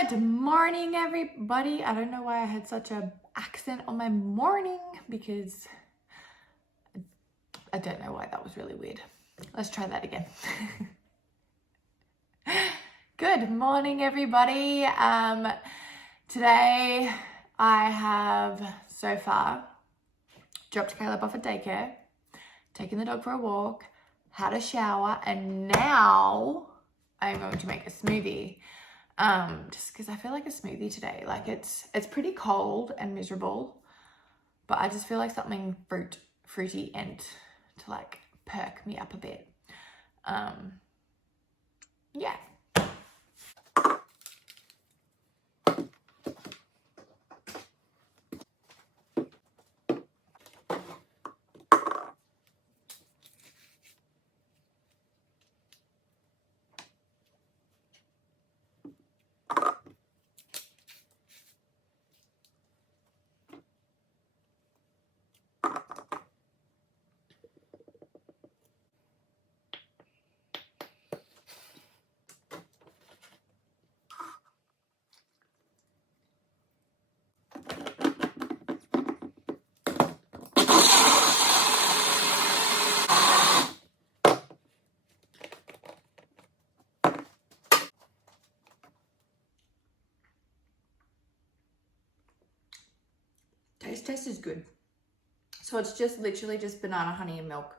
Good morning, everybody. I don't know why I had such an accent on my morning because I don't know why that was really weird. Let's try that again. Good morning, everybody. Today I have so far dropped Caleb off at daycare, taken the dog for a walk, had a shower, and now I'm going to make a smoothie. Just because I feel like a smoothie today. Like it's pretty cold and miserable, but I just feel like something fruity and to like perk me up a bit. Yeah. Taste is good. So it's just literally just banana, honey, and milk.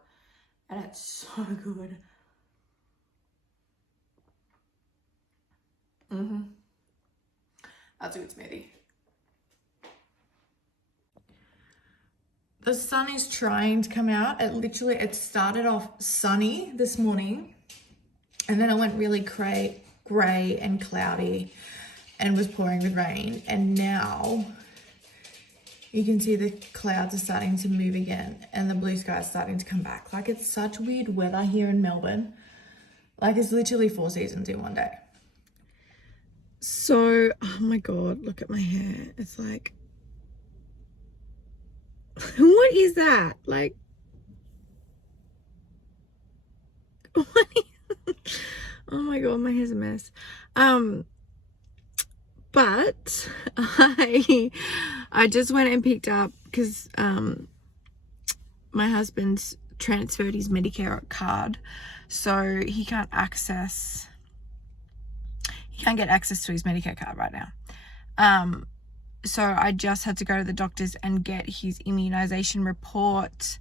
And it's so good. That's a good smoothie. The sun is trying to come out. It started off sunny this morning, and then it went really gray and cloudy and was pouring with rain. And now you can see the clouds are starting to move again and the blue sky is starting to come back. Like, it's such weird weather here in Melbourne. Like, it's literally 4 seasons in one day. So, oh my God, look at my hair. It's like, what is that? Like, what oh my God, my hair's a mess. But I just went and picked up, because my husband's transferred his Medicare card, so he can't get access to his Medicare card right now. So I just had to go to the doctor's and get his immunization report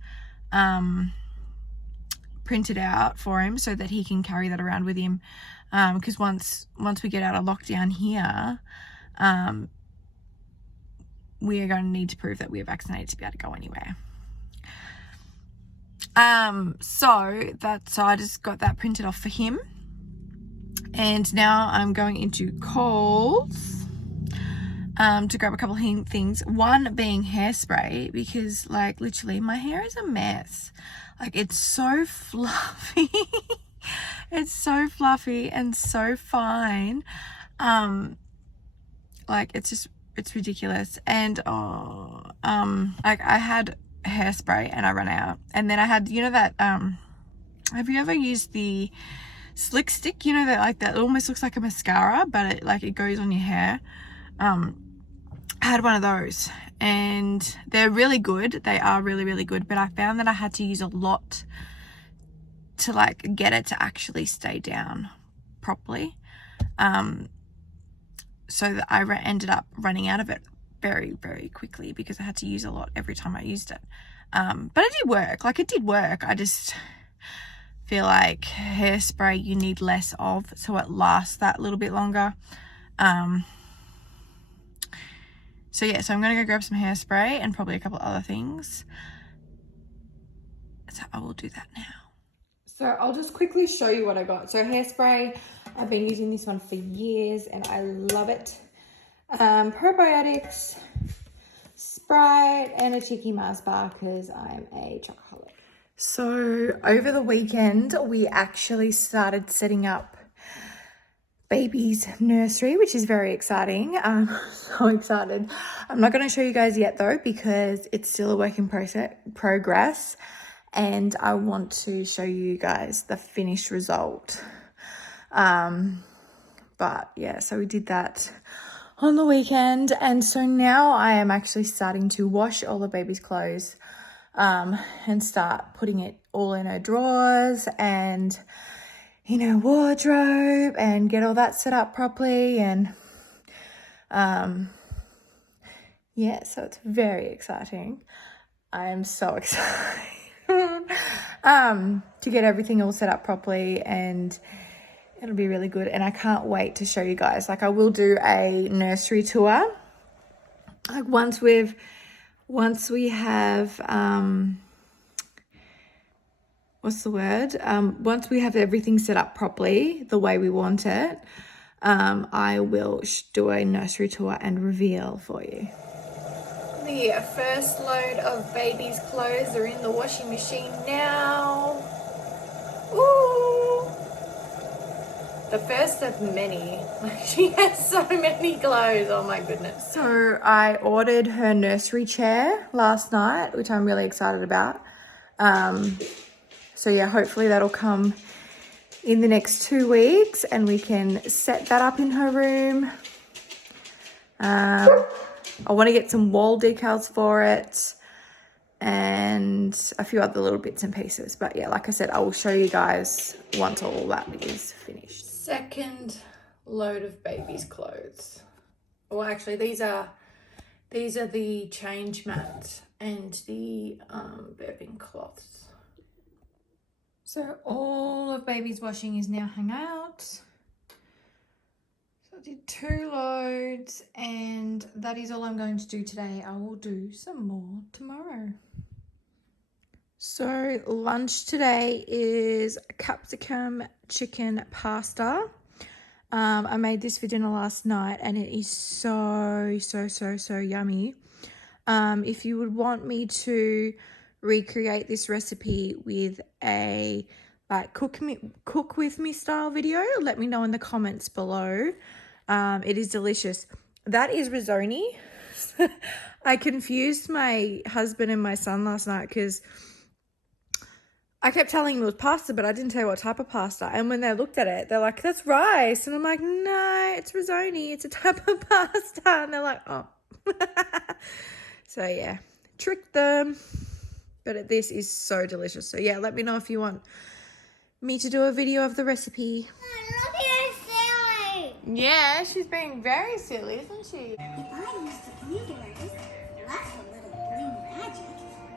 printed out for him so that he can carry that around with him, because once we get out of lockdown here, we are going to need to prove that we are vaccinated to be able to go anywhere. So I just got that printed off for him, and now I'm going into Coles to grab a couple of things. One being hairspray, because like literally my hair is a mess. Like, it's so fluffy. It's so fluffy and so fine. Like, it's ridiculous. And like, I had hairspray and I ran out, and then I had, you know, that have you ever used the slick stick, you know, that it almost looks like a mascara, but it goes on your hair? I had one of those, and they're really good. They are really, really good, but I found that I had to use a lot to like get it to actually stay down properly. So that I ended up running out of it very, very quickly, because I had to use a lot every time I used it. But it did work. Like, it did work. I just feel like hairspray you need less of, so it lasts that little bit longer. So yeah, so I'm going to go grab some hairspray and probably a couple other things. So I will do that now. So I'll just quickly show you what I got. So hairspray, I've been using this one for years and I love it. Probiotics, Sprite, and a cheeky Mars bar because I'm a chocoholic. So over the weekend, we actually started setting up baby's nursery, which is very exciting. I'm so excited. I'm not going to show you guys yet though, because it's still a work in progress, and I want to show you guys the finished result. But yeah, so we did that on the weekend. And so now I am actually starting to wash all the baby's clothes and start putting it all in her drawers and in her wardrobe and get all that set up properly. And yeah, so it's very exciting. I am so excited to get everything all set up properly, and it'll be really good. And I can't wait to show you guys. Like, I will do a nursery tour. Like once we have what's the word? Once we have everything set up properly the way we want it, I will do a nursery tour and reveal for you. The first load of baby's clothes are in the washing machine now. Ooh! The first of many. Like, she has so many clothes. Oh my goodness. So I ordered her nursery chair last night, which I'm really excited about. So yeah, hopefully that'll come in the next 2 weeks and we can set that up in her room. I want to get some wall decals for it and a few other little bits and pieces. But yeah, like I said, I will show you guys once all that is finished. Second load of baby's clothes. Well, actually, these are the change mat and the bedding cloths. So all of baby's washing is now hung out. I did 2 loads and that is all I'm going to do today. I will do some more tomorrow. So lunch today is capsicum chicken pasta. I made this for dinner last night and it is so yummy. If you would want me to recreate this recipe with a like cook with me style video, let me know in the comments below. It is delicious. That is risotto. I confused my husband and my son last night because I kept telling him it was pasta, but I didn't tell you what type of pasta. And when they looked at it, they're like, that's rice. And I'm like, no, it's risotto. It's a type of pasta. And they're like, oh. So yeah, tricked them. But this is so delicious. So yeah, let me know if you want me to do a video of the recipe. Look at her silly. Yeah, she's being very silly, isn't she? If I use the blueberries, plus a little blue magic,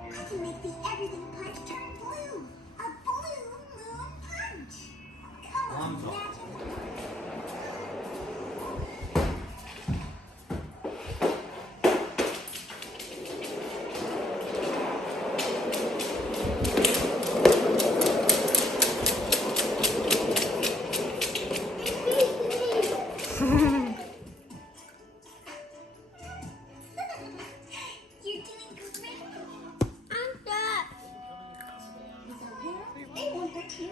I can make the everything punch turn blue. A blue moon punch. Come on, magic. You're doing great. I'm back. With a winner, a number 2,